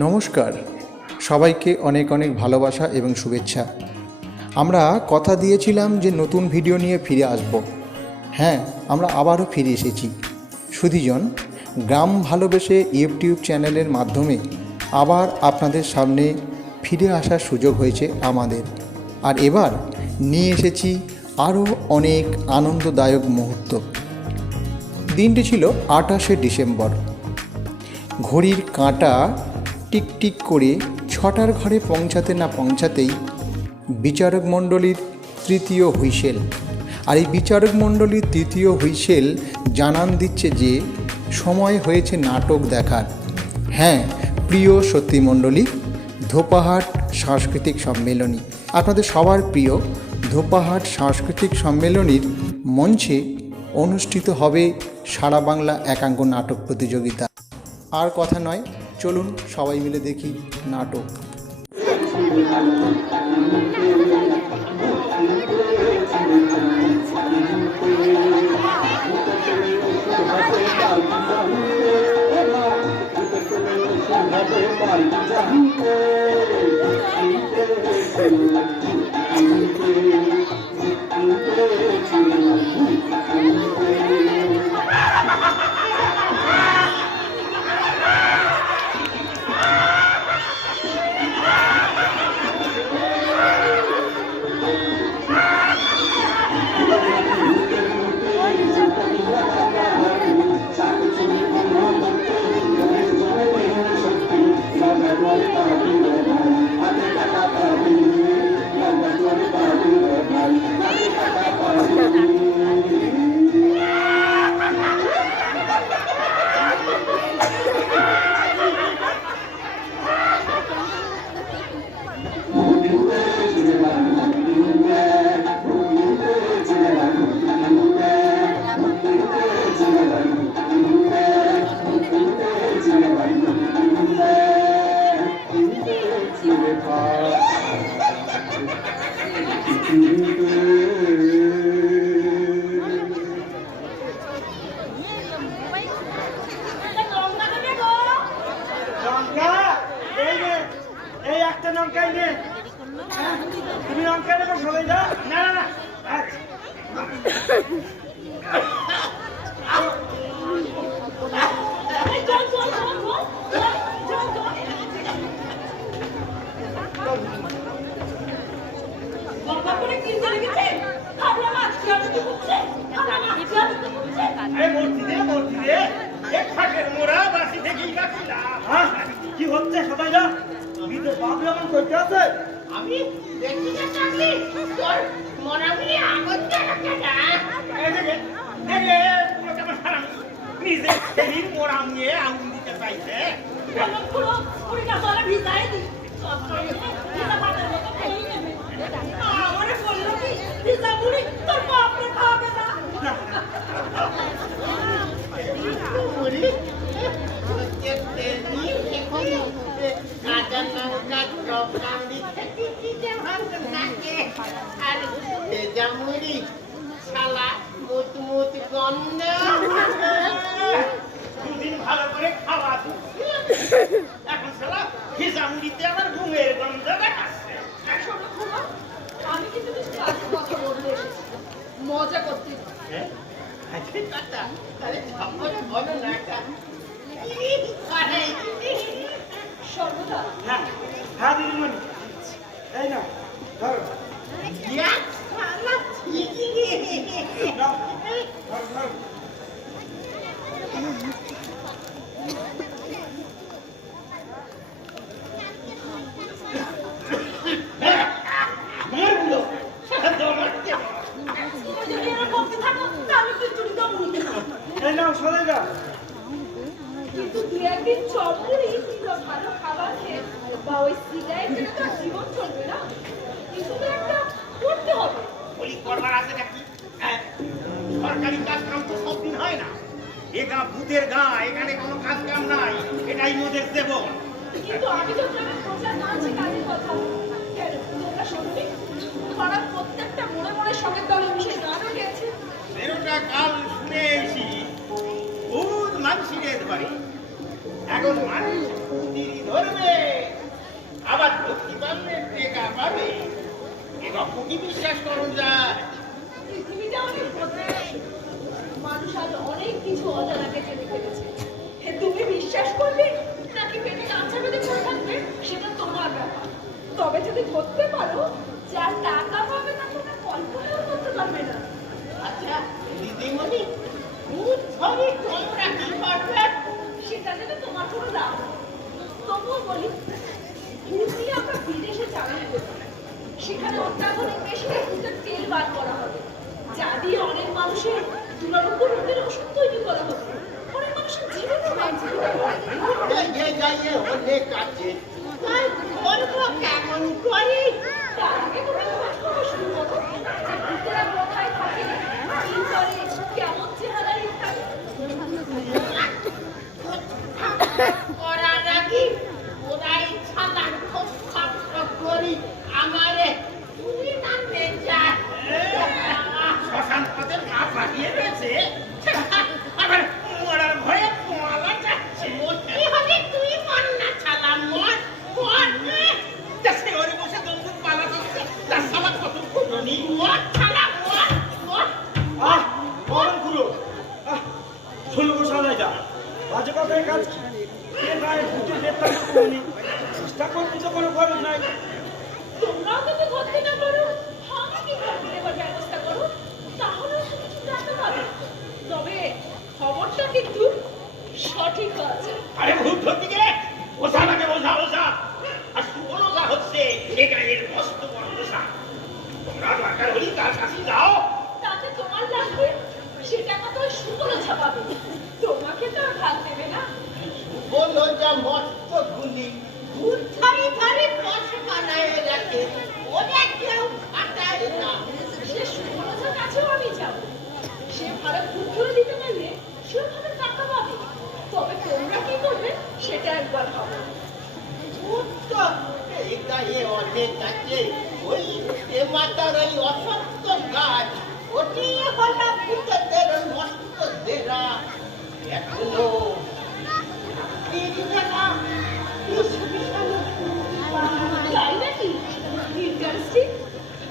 নমস্কার, সবাইকে অনেক অনেক ভালোবাসা এবং শুভেচ্ছা। আমরা কথা দিয়েছিলাম যে নতুন ভিডিও নিয়ে ফিরে আসব। হ্যাঁ, আমরা আবারও ফিরে এসেছি। সুধীজন, গ্রাম ভালোবেসে ইউটিউব চ্যানেলের মাধ্যমে আবার আপনাদের সামনে ফিরে আসার সুযোগ হয়েছে আমাদের। আর এবার নিয়ে এসেছি আরও অনেক আনন্দদায়ক মুহূর্ত। দিনটি ছিল 28শে ডিসেম্বর। ঘড়ির কাঁটা টিকটিক করে 6টার ঘরে পৌঁছাতে না পৌঁছাতেই বিচারক মণ্ডলীর তৃতীয় হুইসেল। আর এই বিচারক মণ্ডলীর তৃতীয় হুইসেল জানান দিচ্ছে যে সময় হয়েছে নাটক দেখার। হ্যাঁ, প্রিয় সত্যিমণ্ডলী, ধোপাহাট সাংস্কৃতিক সম্মেলনী, আপনাদের সবার প্রিয় ধোপাহাট সাংস্কৃতিক সম্মেলনীর মঞ্চে অনুষ্ঠিত হবে সারা বাংলা একাঙ্ক নাটক প্রতিযোগিতা। আর কথা নয়, চলুন সবাই মিলে দেখি নাটক। তুমি লঙ্কা নেবো সবাই যা না না না কি হচ্ছে সবাই যা বাবু এমন করতে আছে আমি দেখি না চাকরি তোর মরামি আগত না এই দেখে দেখে পুরো কেমন হারাম নিজে সেদিন মোরাম নিয়ে আগুন দিতে চাইছে পুরো পুরি না তোরা ভিজাই দি সব করে ভিজা পাতার মতো খেয়ে নেবে আমারে বললো কি ভিজা পুরি তোর বাপরে খাবে না পুরি তেনি এখন কাটা লঙ্কা ড্রপ কান্দি কি যে ভাঙ নাকে আর তেজামুরি শালা মুত মুত গন্ধ দুদিন ভালো করে খাওয়া এখন শালা হিজামুড়িতে আবার ঘুমের গন্ধ বেরাচ্ছে আমি কিন্তু কাজে কথা বলতে এসেছি মজা করতে হ্যাঁ আজকে কথা তাহলে ঝপঝপ বলো না একটা সর্বদা হ্যাঁ হ্যাঁ দিদিমণি এই না ধরো নাও, ধরো ধরো এই নাও সবাই যা কিন্তু দু একদিন চমড়ি ভালো খাবার খেয়ে বা ওই সিগারেট খেলে তো জীবন চলবে না। কিছু তো একটা করতে হবে। বলি করবার আছে নাকি সরকারি কাজ কাম তো সব দিন হয় না। এ গা ভূতের গা, এখানে কোনো কাজ কাম নাই, এটাই মোদের দেবন। কিন্তু আমি তো গ্রামের প্রচার করেছি কাজের কথা। কেন তোমরা শুনবি? পাড়ার প্রত্যেকটা মনে মনে সঙ্গের দলে মিশে গানও গেয়েছে। বেরোটা কাল শুনেছি ভূত মানুষের বাড়ি এখন মানুষ ধরবে তবে যদি ধরতে পারো, যা টাকা পাবে তা তোমরা কল্পনাও করতে পারবে না। আচ্ছা দিদিমণি, ভূত ধরে তোমরা কি করবে? সেটা যদি তোমার কোনো দাম, তবুও বলি ভূত নিয়ে আমরা বিদেশে চালানো করবো। সেখানে অত্যাধুনিক মেশিনে ভূতের তেল বার করা হবে, যা দিয়ে অনেক মানুষের দুরারোগ্য রোগের ওষুধ তৈরি করা হবে। অনেক মানুষের জীবনও বাঁচবে। গায়ে অনেক আছে, তাই করবো কেমন করি? তার আগে তুমি খোঁজ খবর শুরু করো যে ভূতেরা কোথায় থাকে, কি করে, কেমন চেহারা ইত্যাদি। করার আগে ওরাই ছালা খুব খপ্প করি আমারে তুমি না বেচা শ্মশান পথে পা পাঠিয়ে রয়েছে, আবার মরার ভয়ে পোয়ালা যাচ্ছে। কি হবে তুই মন না ছালা, মন মন সে ওরে বসে দমদম পালা করছে, তার সালা কত পুরনি মন ছালা মন মন। বলেন গুরু, শুনবো সাজাই যা বাজে কথায় কাজ কি? এ গায়ে ভূতের বেতার করুনি, চেষ্টা করতে তো কোনো খবর নাই। তোমরাও যদি ধরতে না পারো, আমাকে ধরতে দেবার ব্যবস্থা করো, তাহলে কিছু জানতে পারবে। তবে খবরটা কিন্তু সঠিক আছে। আরে ভূত ধরতে গেলে ওঝা লাগে, ওঝা ওঝা। আর সুবর্ণতা হচ্ছে এ গায়ের মস্ত বড় ওঝা। তোমরা দরকার হলে তার কাছে যাও। তাতে তোমার লাগবে, সে টাকা তো সুতলে ছাপাবে, তোমাকে তো আর ভাগ দেবে না। বলো যা মস্ত গুলি ভূত ধারি ধারি পশ বানায় রাখে, ওরা কেউ ফাটায় না। সে সুতলের কাছেও আমি যাব, সে ভাড়া খুব করে দিতে পারলে সেও ভাবে টাকা পাবে। তবে তোমরা কি করবে সেটা একবার ভাবো। ভূত তো এই গায়ে অনেক আছে, ওই এ মাতার ওই অসত্য গাছ, ওটি হলো ভূতদের মস্ত দেরা। এখনো তাই নাকি? ইন্টারেস্টিং।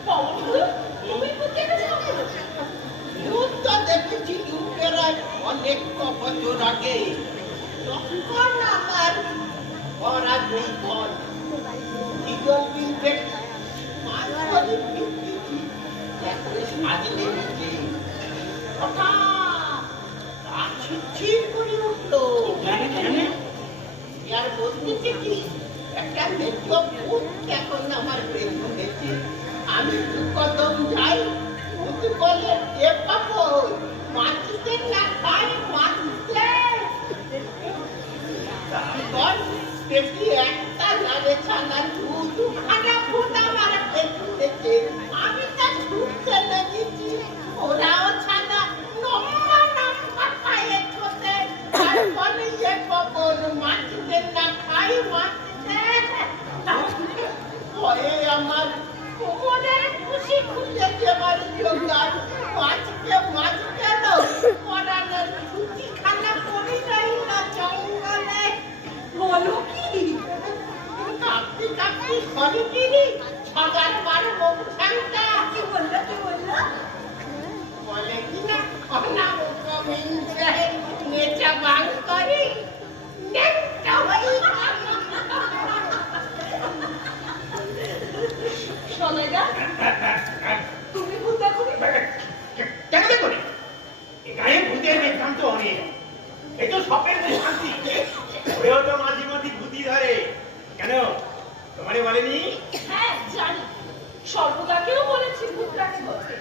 খবরগুলো তুমি কোথায় গেছো? ভূত তো দেখেছি ইউকেরায় অনেক বছর আগে, তখন আমার পড়া দুই ঘর ইগল বিলবেট পাঁচ করে বিক্রি একরে সাজলে নিচে হঠাৎ গাছ ছিটছিট করে উঠলো। আর বলতেছে কি একটা মেজো ভূত এখন আমার পেছনেছে। আমি দু কদম যাই, ভূত বলে এ পাবো মাছতে না খাই মাছতে। তারপর দেখি একটা লালে ছানা দুখানা ভূত আমার পেছনেছে। আমি তা ছুটতে লেগেছি, ওরাও ছানা লম্বা লম্বা পায়ে ছোটে। তারপরে এ পাবো মাছতে না খাই মাছতে। ভয়ে আমার কোমরের খুশি খুলে দেবার জোগাড়, মাছকে মাছ গেল পরানোর ছুটি খানা করি নাই না জঙ্গলে। বলো কি? কাঁপতে কাঁপতে ঘরে ফিরি, ছগার বার মুখ ঠান্ডা। কি বললো কি বললো? বলে কিনা কনা কমিনছে নেচা বাং করি নেচা হই। সলেদা, তুমি ভূত দেখোনি? কেন দেখো নি? এ গায়ে ভূতের বেদান্ত অনেক, এই তো সপের যে শান্তি, ওরেও তো মাঝে মাঝে ভূতি ধরে। কেন তোমারে বলেনি? হ্যাঁ জানি, সর্বদাকেও বলেছি ভূত রাখতে বলতে,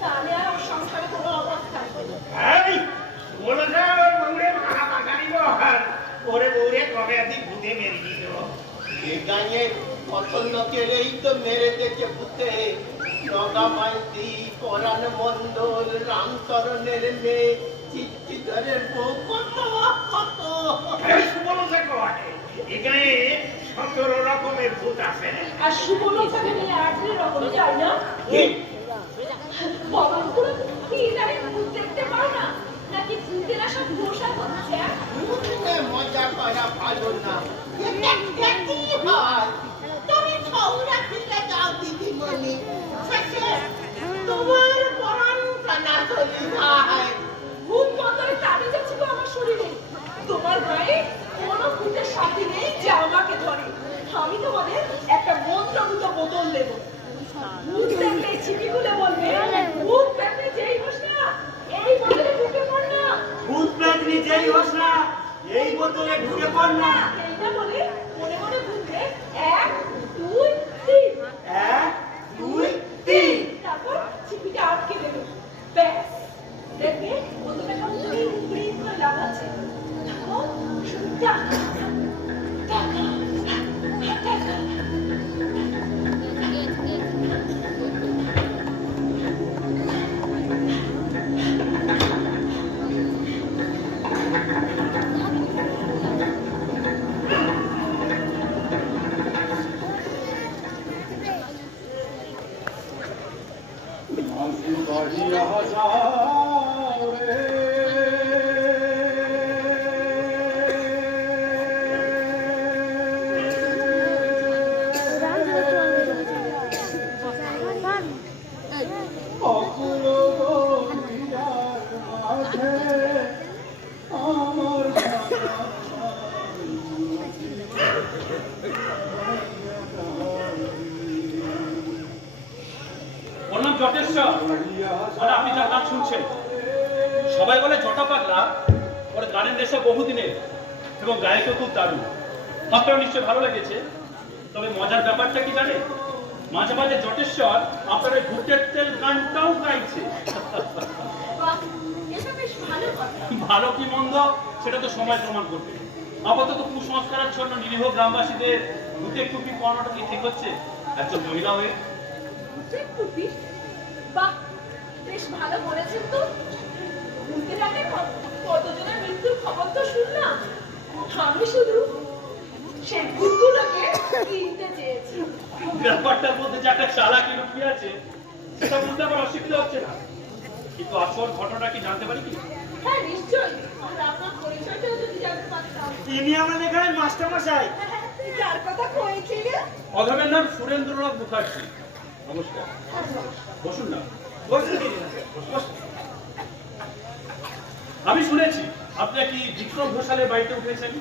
তাহলে আর ওর সংসারে কোনো অবস্থা নেই। এই বলো না ওর বউরে মারা বাগানিব, আর ওরে বউরে কবে আদি ভূতে মেরে দিল। এ গায়ে কত লোকের এই তো মেরে দিয়েছে ভূতে। নগা মাইতি, পরাণ মণ্ডল, রামচরণের মেয়ে, চিত্তিধরের বউ, কত কত। সুবর্ণতা কয় এ গায়ে 17 রকমের ভূত আছে। আর সুবর্ণতাকে নিয়ে 18 রকম, তাই না? বাবা পুরো কি জানে, ভূত দেখতে পাও না নাকি ভূতেরা সব পোশাক হচ্ছে? ভূতে মজা করা ভালো না, এটা কি হয়? তুমি সৌরা ফিরে যাও দিদিমণি, শেষে তোমার পরাণ কানা চলি যায়। ভূত মতরে টানে যাচ্ছে তো আমার শরীরে। তোমার গায়ে কোনো ভূতের সাথে নেই যে আমাকে ধরে। আমি তোমাদের একটা মন্ত্র বাড়িয়া যাও রে অকুল দরিয়ার মাঝে আমার ওর নাম জটেশ্বর। আর আপনি যার গান শুনছেন, সবাই বলে জটা পাগলা। ওর গানের নেশা বহুদিনের এবং গায়কও খুব দারুণ। আপনার নিশ্চয় ভালো লেগেছে। তবে মজার ব্যাপারটা কি জানেন, মাঝে মাঝে জটেশ্বর আপনার ওই ভুটের তেল গানটাও গাইছে। বাহ, এটা বেশ ভালো কথা। ভালো কি মন্দ সেটা তো সময় প্রমাণ করবে। আপাতত কুসংস্কারের জন্য নিরীহ গ্রামবাসীদের ভূতের টুপি পরানোটা কি ঠিক হচ্ছে একজন মহিলা হয়ে? ভূতের টুপি? বাহ, বেশ ভালো বলেছেন তো। ভূতের আগে কতজনের মৃত্যুর খবর তো শুনলাম। আমি শুধু সেই ভূতগুলোকে কিনতে চেয়েছি। ব্যাপারটার মধ্যে যে একটা চালাকি লুকিয়ে আছে সেটা বুঝতে আমার অসুবিধা হচ্ছে না, কিন্তু আসল ঘটনা কি জানতে পারি কি? হ্যাঁ, নিশ্চয়ই। আর আপনার পরিচয়টাও যদি জানতে পারতাম। ইনি আমাদের এখানে মাস্টার মশাই। তুই যার কথা কয়েছিলে? অধমের নাম সুরেন্দ্রনাথ মুখার্জি। নমস্কার, বসুন না। বসুন দিদি। বসুন। আমি শুনেছি আপনি কি বিক্রম ঘোষালের বাড়িতে উঠেছেন।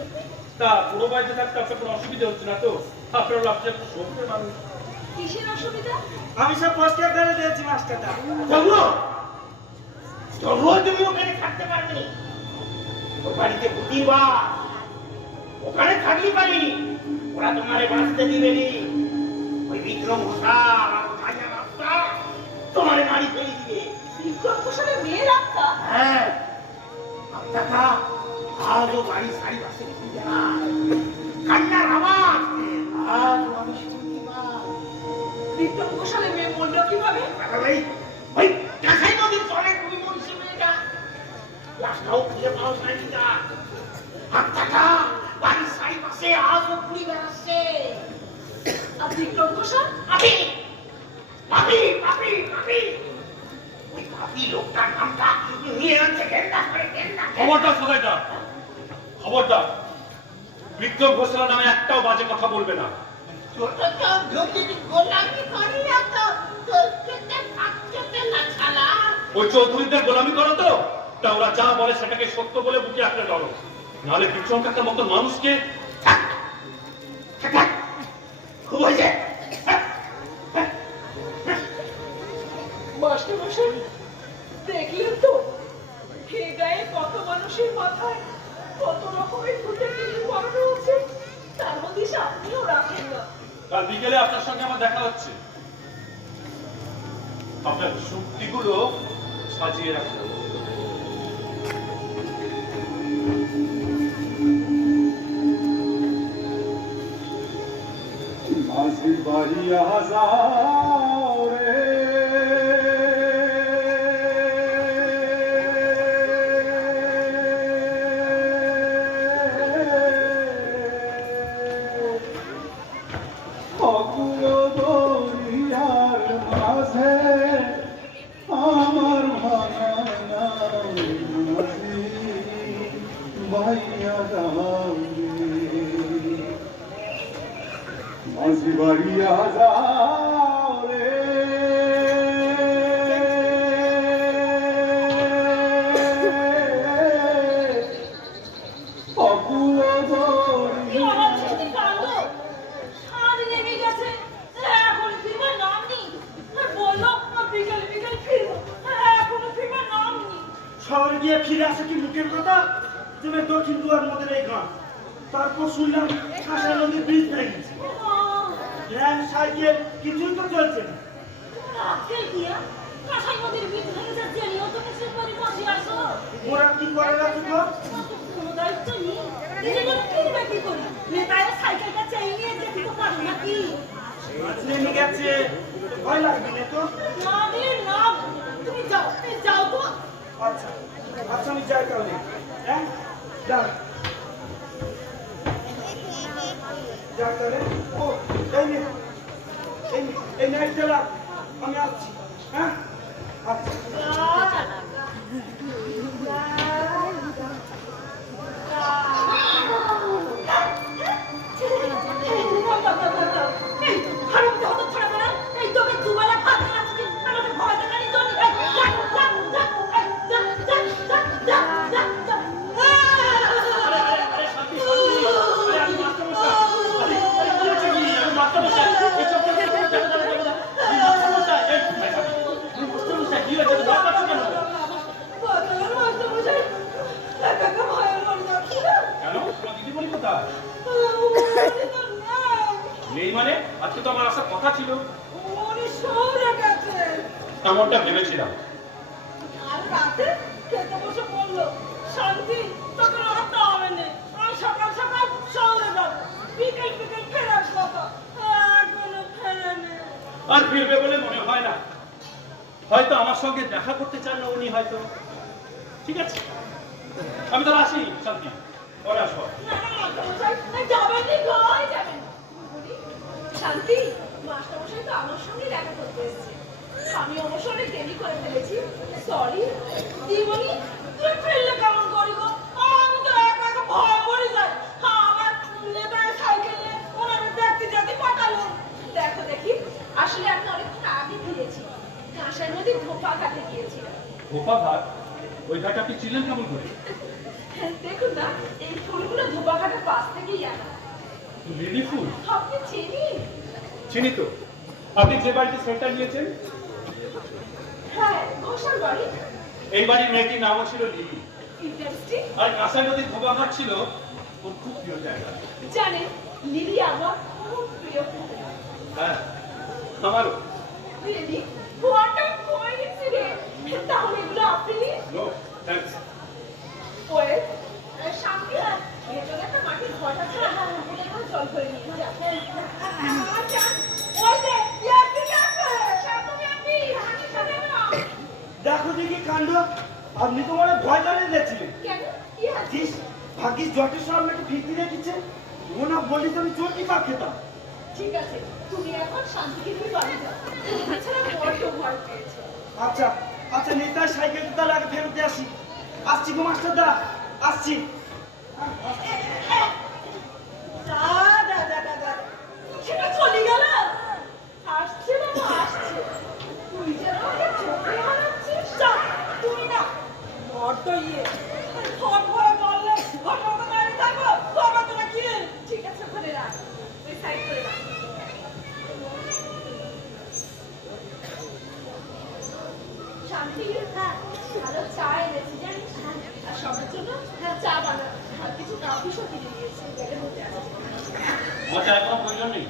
তা পুরো বাড়িতে থাকতে আপনার কোনো অসুবিধা হচ্ছে না তো? আপনার আপনি একটা সভ্য মানুষ। কিসের অসুবিধা? আমি সব পোস্টার করে দিয়েছি মাস্টারটা। তবুও তুমি ওখানে থাকতে পারবে। ওর বাড়িতে ভূতির বাস, ওখানে থাকলি পারি, ওরা তোমারে বাঁচতে দিবে নি। ওই বিক্রম ঘোষাল আর ভাইয়া রাস্তা তোমারে বাড়ি ফেলে দিবে। বিক্রম ঘোষালের মেয়ের আত্মা? হ্যাঁ, আপনারা আজও বাড়ি সারি বাসে খুঁজে না। কান্নার আওয়াজ আজও আমি শুনতে পাই। বিক্রম ঘোষালের মেয়ে মরলো কিভাবে? ওই ওই কাঁসাই নদীর চলে তুমি বলছি মেয়েটা লাশটাও খুঁজে পাওয়া যায়নি। তা আপনারা বাড়ির সারি বাসে আজও ঘুরে বেড়াচ্ছে। আর বিক্রম ঘোষাল? পাপি পাপি পাপি পাপি ওই পাপি লোকটার নামটা নিয়ে আনছে গেন্দা করে গেন্দা। খবরদার সদাইদার, খবরদার। বিক্রম ঘোষাল নামে একটাও বাজে কথা বলবে না। ছোট তো যদি গোলামি করি না তো তোর পেটে থাকতে না ছালা। ওই চৌধুরীদের গোলামি করো তো, তা ওরা যা বলে সেটাকে সত্য বলে বুকে আঁকড়ে ধরো। নাহলে বিক্রম কাকার মতো মানুষকে খুব হয়েছে। মাস্টার মশাই, দেখলেন তো হে গায়ে কত মানুষের মাথায় কত রকমের ভূতের টিভি পড়ানো হচ্ছে। তার মধ্যে আপনিও রাখেন না। কাল বিকেলে আপনার সঙ্গে আমার দেখা হচ্ছে। আপনার শক্তিগুলো সাজিয়ে রাখুন। মাঝি বাড়িয়া যাও রে অকুল দরিয়ার মাঝে আমার ভাঙা মাঝি বাড়িয়া যাও রে মাঝি বাড়িয়া যাও রে অকুল কি অনাবৃষ্টি কাণ্ড! সাজ নেমে গেছে, এখন ফিরবার নাম নেই। বললো বিকেল বিকেল ফিরবো, এখনো ফিরবার নাম নেই। শহরে গিয়ে ফিরে আসে কি মুখের কথা? তুমি দক্ষিণ দুয়ার মধ্যে এই গ্রাম। তারপর শুনলাম কাঁসাই নদীর ব্রিজ ভেঙে গেছে। ভ্যান সাইকেল কিছুই তো চলছে না। আজকে গিয়া কাঁসাই নদীর বীজ ভেঙে যাচ্ছে, নিয়েও তো কিছু করে বসে আসো। ওরা কি করে রাখি তো? কোনো দায়িত্ব নেই। নিজেদের ফিরবে কি করি? নেতারা সাইকেলটা চাই নিয়ে যেতে তো পারো নাকি? নেমে গেছে, ভয় লাগবে না তো? না দিলে নাম। তুমি যাও, যাও তো। আচ্ছা আচ্ছা, আমি যাই তাহলে। হ্যাঁ দাঁড়া যাই তাহলে। ও এই নে, এই নাইট আমি আসছি। হ্যাঁ আচ্ছা আরে শান্তি, আরে আমি মাস্টারমশাই। আরে কি হয়েছে কি? আমি মাস্টারমশাই। এসব করতে করতে যাবে, যাবে, যাবে, যাবে। আমি মাস্টারমশাই। এই, আমি মাস্টারমশাই। কি হয়েছে? তুমি মাস্টার কেন? কেন? তোমার দিদিমণি কোথায়? নেই মানে? আজকে তো আমার আসার কথা ছিল। এমনটা ভেবেছিলাম। শান্তি তোকে রাখতে হবে না, আমি সকাল সকাল শহরে যাব, বিকেল বিকেল ফেরার কথা, এখনো ফেরেনি। আর ফিরবে বলে মনে হয় না। হয়তো আমার সঙ্গে দেখা করতে চান না উনি হয়তো। ঠিক আছে, আমি তো আসি শান্তি, পরে আসবো। শান্তি, মাস্টারমশাই তো আমার সঙ্গে দেখা করতে এসেছে। আমি অবশ্য অনেক দেরি করে ফেলেছি, সরি। দিদিমণি, তুই ফিরলে কেমন করি গো? আমি তো একা একা ভয় মরে যাই। আমার নেতায় সাইকেল নিয়ে ওনাকে দেখতে যেতে পাঠালো। দেখো দেখি, আসলে আমি অনেকক্ষণ আগে ফিরেছি, কাঁসাই নদীর ধোপা ঘাটে গিয়েছিলাম। ধোপা ঘাট? ওই ঘাট আপনি ছিলেন কেমন করে? দেখুন না, এই ফুলগুলো ধোপা ঘাটের পাশ থেকেই আনা। লিলি ফুল? আপনি চিনি? চিনি তো। আপনি যে বাড়িতে সেন্টার নিয়েছেন? হ্যাঁ, ঘোষাল বাড়ি। এই বাড়ির মেয়েটির নামও ছিল লিলি। ইন্টারেস্টিং। আর কাঁসাই নদীর ধোপা ঘাট ছিল ওর খুব প্রিয় জায়গা। জানেন, লিলি আমার খুব প্রিয় ফুল। হ্যাঁ, আমারও। রিয়েলি? What a coincidence! তাহলে এগুলো আপনি? No, thanks. ওয়েল, সামনে ভেতরে একটা মাটির ঘট আছে, ওখানে করে জল ভরে নিয়ে যান। আচ্ছা, ওই যে ইয়ার্কি আছে, সামনে আপনি হাঁটি সামনে না। দেখো দেখি কাণ্ড, আপনি তো মনে হয় ভয় জানিয়ে দিয়েছিলেন। কেন? কি আছে? ভাগ্যিস জটের সামনে একটু ভিত্তি রেখেছে, ও না বলি তো আমি চটি পা খেতাম। ঠিক আছে, তুমি এখন শান্তিকে নিয়ে বাড়ি যাও। এছাড়া বড্ড ভয় পেয়েছে। আচ্ছা আচ্ছা, নেতার সাইকেলটা তাহলে আগে ফেরত দিয়ে আসি। আসছি গো মাস্টার দা, আসছি। সেটা চলে গেল। আসছে বাবা, আসছে। তুই যেন আমাকে চোখে হারাচ্ছিস। যা, তুমি না বড্ড ফোন করে বললে ঘটনা দাঁড়িয়ে থাকবো, করবো তোরা কি রে? ঠিক আছে, ওখানে রাখ, ওই সাইড করে রাখ। শান্তি, হ্যাঁ, ভালো চা এনেছি জানিস? আর সবার জন্য চা বানাবো, আর কিছু কাপিসও কিনে নিয়েছি, ব্যাগের মধ্যে আছে। আমার চা কোনো প্রয়োজন নেই।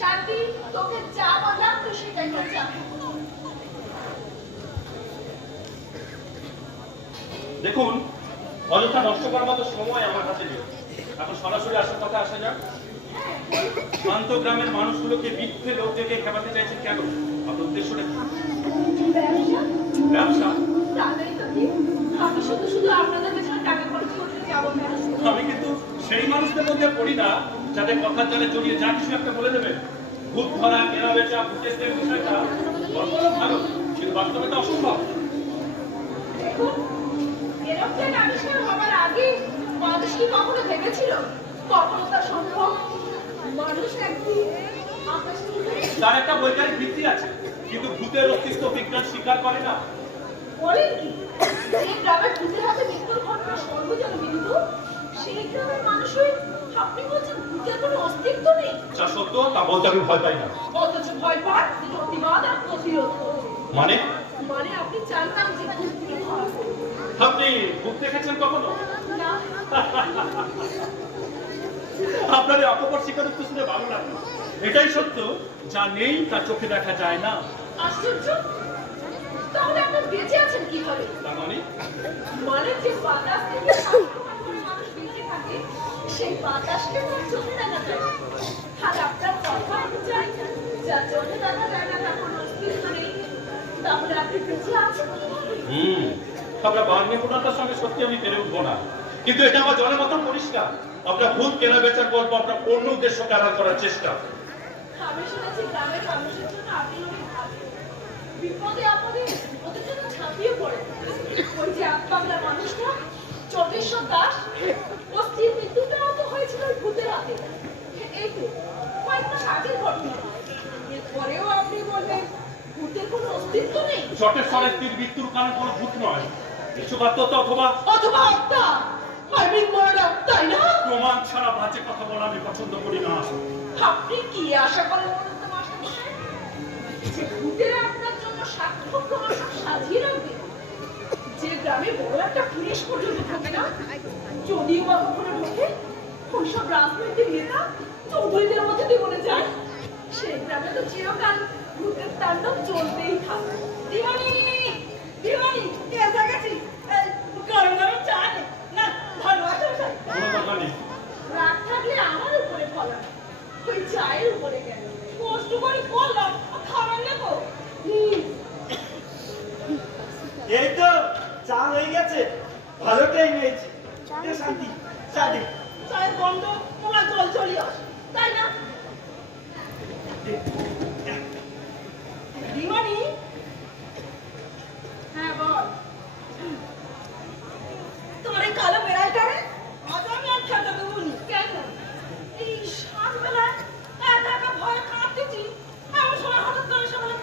শান্তি, তোকে চা বানাম, তুই সেটাই করে চা। দেখুন, অযথা নষ্ট করার মতো সময় আমার কাছে নেই। এখন সরাসরি আসার কথা আসা যাক। শান্ত গ্রামের মানুষগুলোকে মিথ্যে লোক ডেকে খেপাতে চাইছেন কেন? আপনার উদ্দেশ্যটা কি? ব্যবসা? ব্যবসা? তাড়াতাড়ি তো কি? আমি শুধু শুধু আপনাদের পেছনে টাকা খরচ করতে যাবো না। আমি কিন্তু সেই মানুষদের মধ্যে পড়ি না যাদের কথার জালে জড়িয়ে যা কিছু একটা বলে দেবেন। ভূত ধরা, কেনা বেচা, ভূতের যে বিষয়টা বর্তমানে ভালো, কিন্তু বাস্তবে তো অসম্ভব। দেখুন, এরোপ্লেন আবিষ্কার হবার আগে মানুষ কি কখনো ভেবেছিল কখনো তা সম্ভব? মানুষ একদিন আকাশ থেকে তার একটা বৈজ্ঞানিক ভিত্তি আছে, কিন্তু ভূতের অস্তিত্ব বিজ্ঞান স্বীকার করে না। বলেন কি? যে গ্রামের ভূতের হাতে মৃত্যুর ঘটনা সর্বজনবিদিত, সেই গ্রামের মানুষই আপনি বলছেন ভূতের কোনো অস্তিত্ব নেই? যা সত্য তা বলতে আমি ভয় পাই না। অথচ ভয় পান প্রতিবাদ আর প্রতিরোধ করতে। মানে? মানে আপনি চান না যে ভূত হয়? আপনি ভূত দেখেছেন কখনো? না। আপনাদের অকপট স্বীকারোক্তি শুনে ভালো লাগলো। এটাই সত্য, যা নেই তা চোখে দেখা যায় না। আশ্চর্য! তাহলে আপনি বেঁচে আছেন কিভাবে? তার মানে? মানে যে বাতাস থেকে স্বাস্থ্যবান করে মানুষ বেঁচে থাকে, সেই বাতাসকে তার চোখে দেখা যায়। আর আপনার কথা অনুযায়ী যা চোখে দেখা যায় না তার কোনো অস্তিত্ব নেই, তাহলে আপনি বেঁচে আছেন কিভাবে? আমরা বার্নিপুণতার সঙ্গে সত্যি আমি পেরে উঠবো না, কিন্তু এটা আমার জলের মতো পরিষ্কার। আপনার ভূত কেনা বেচার গল্প আপনার অন্য উদ্দেশ্যকে আড়াল করার চেষ্টা। আমি শুনেছি গ্রামের মানুষের জন্য আপনি অনেক ভালো। বিপদে আপদে ওদের জন্য ঝাঁপিয়ে পড়ে। ওই যে এক পাগলা মানুষটা চব্বিশশো দাস, ও স্ত্রীর মৃত্যুটাও তো হয়েছিল ওই ভূতের হাতে। এই তো কয়েক মাস আগের ঘটনা। এরপরেও আপনি বলবেন ভূতের কোনো অস্তিত্ব নেই। জটেশ্বরের স্ত্রীর মৃত্যুর কারণ কোনো ভূত নয়, ইচ্ছুক আত্মহত্যা অথবা অথবা হত্যা, I mean murder, তাই না? প্রমাণ ছাড়া বাজে কথা বলা আমি পছন্দ করি না। আপনি কি আশা করেন মনোরম মাস্টারমশাই? যে ভূতেরা আপনার জন্য সাক্ষ্য প্রমাণ সব সাজিয়ে রাখবে? যে গ্রামে বড় একটা পুলিশ পর্যন্ত থাকে না, যদিও বা কখনো ঢোকে, ওই সব রাজনৈতিক নেতা চৌধুরীদের মধ্যে দিয়ে বলে যায়, সেই গ্রামে তো চিরকাল ভূতের তাণ্ডব চলতেই থাকে। দিওয়ানি, দিওয়ানি, এসে গেছি। গরম গরম চা নে। না, ভালো আছে মশাই? কোনো কথা নেই। রাগ থাকলে আমার উপরে ফলা, ওই চায়ের উপরে কেন? কষ্ট করে বললাম খাবার নেবো। এই তো চা হয়ে গেছে, ভালো টাইম হয়েছে। এ শান্তি, চা দে। চায়ের গন্ধ তোমার জল চলিয়ে আসে, তাই না? দিওয়ানি, হ্যাঁ বল। তোমার এই কালো বেড়ালটারে আজ আমি আর খেতে দেবো নি। কেন? এই সকালবেলায় একা একা ভয়ে কাঁদতেছি, এমন সময় হঠাৎ করে সে বলে,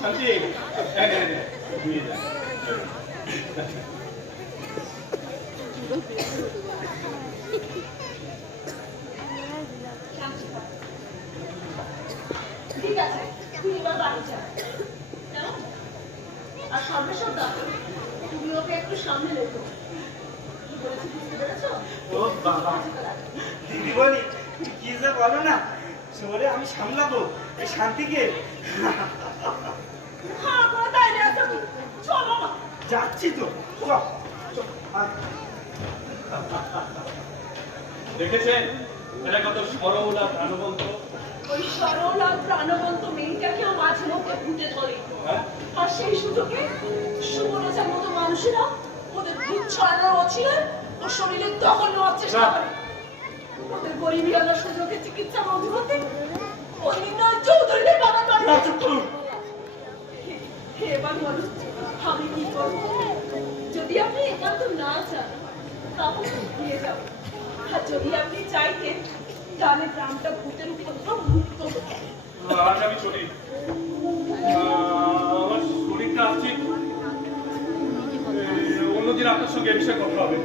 শান্তি, ঘুমিয়ে যা। ঠিক আছে, তুই এবার বাড়ি যা। কেমন? আর সর্বেসর্দা, তুমি ওকে একটু সামনে রেখো। কি বলেছি বুঝতে পেরেছো? ও বাবা, দিদি বলি কি যে বলো না, শহরে আমি সামলাবো এই শান্তিকে। হ্যাঁ, কোনো দাঁড়িয়ে আছো কি? চলো না। যাচ্ছি তো, চল, চল, আয়। দেখেছেন এরা কত সরল আর প্রাণবন্ত। ওই সরল আর প্রাণবন্ত মেয়েটাকেও মাঝে মধ্যে ভূতে ধরে। হ্যাঁ? আর সেই সুযোগে সুবর্ণচার মতো মানুষেরা ওদের ভূত ছড়ানোর অছিলায় ও শরীরে দখল নেওয়ার চেষ্টা করে। ওদের গরিবী আলোর সুযোগে চিকিৎসা মজুরতে ওই নির্ণয় চৌধুরীদের বাবা করে। এবার বলুন আমি কি করবো? যদি আপনি একান্ত না চান তাহলে দিয়ে যাও, আর যদি আপনি চাইতেন তাহলে গ্রামটা ভূতের উপদ্রব মুক্ত হতো। আজ আমি চলি। আমার শরীরটা আসছে, অন্যদিন আপনার সঙ্গে এ বিষয়ে কথা হবে।